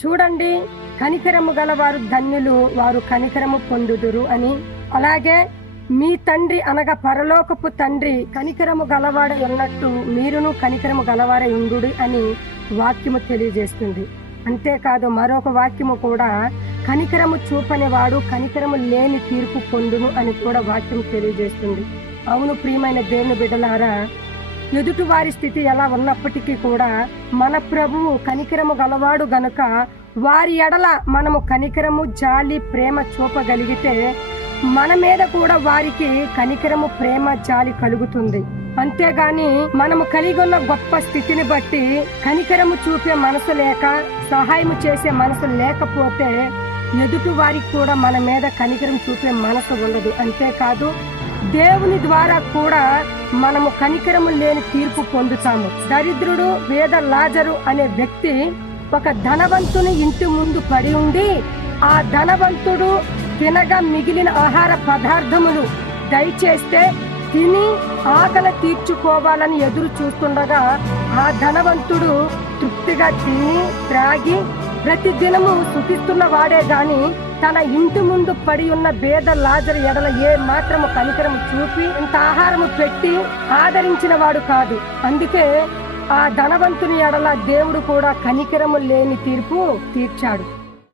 చూడండి, కనికరము గలవారు ధన్యులు, వారు కనికరము పొందుదురు అని. అలాగే మీ తండ్రి అనగా పరలోకపు తండ్రి కనికరము గలవాడ ఉన్నట్టు మీరును కనికరము గలవారై ఉండుడి అని వాక్యము తెలియజేస్తుంది. అంతేకాదు మరొక వాక్యము కూడా, కనికరము చూపని వాడు కనికరము లేని తీర్పు పొందును అని కూడా వాక్యం తెలియజేస్తుంది. అవును ప్రియమైన దేవుని బిడ్డలారా, ఎదుటి వారి స్థితి ఎలా ఉన్నప్పటికీ కూడా మన ప్రభువు కనికరము గలవాడు గనుక వారి ఎడల మనము కనికరము, జాలి, ప్రేమ చూపగలిగితే మన మీద కూడా వారికి కనికరము, ప్రేమ, జాలి కలుగుతుంది. అంతేగాని మనము కలిగి ఉన్న గొప్ప స్థితిని బట్టి కనికరము చూపే మనసు లేక, సహాయం చేసే మనసు లేకపోతే ఎదుటి వారికి కూడా మన మీద కనికరం చూపే మనసు ఉండదు. అంతేకాదు దేవుని ద్వారా కూడా మనము కనికరము లేని తీర్పు పొందుతాము. దరిద్రుడు పేద లాజరు అనే వ్యక్తి ఒక ధనవంతుని ఇంటి ముందు పడి ఉండి, ఆ ధనవంతుడు తినగా మిగిలిన ఆహార పదార్థములు దయచేస్తే తిని ఆకలి తీర్చుకోవాలని ఎదురు చూస్తుండగా ఆ ధనవంతుడు తృప్తిగా తిని త్రాగి ప్రతి దినము సుఖిస్తున్న వాడే గాని తన ఇంటి ముందు పడి ఉన్న పేద లాజరు ఎడల ఏ మాత్రము కనికరము చూపి ఇంత ఆహారము పెట్టి ఆదరించిన వాడు కాదు. అందుకే ఆ ధనవంతుని ఎడల దేవుడు కూడా కనికరము లేని తీర్పు తీర్చాడు.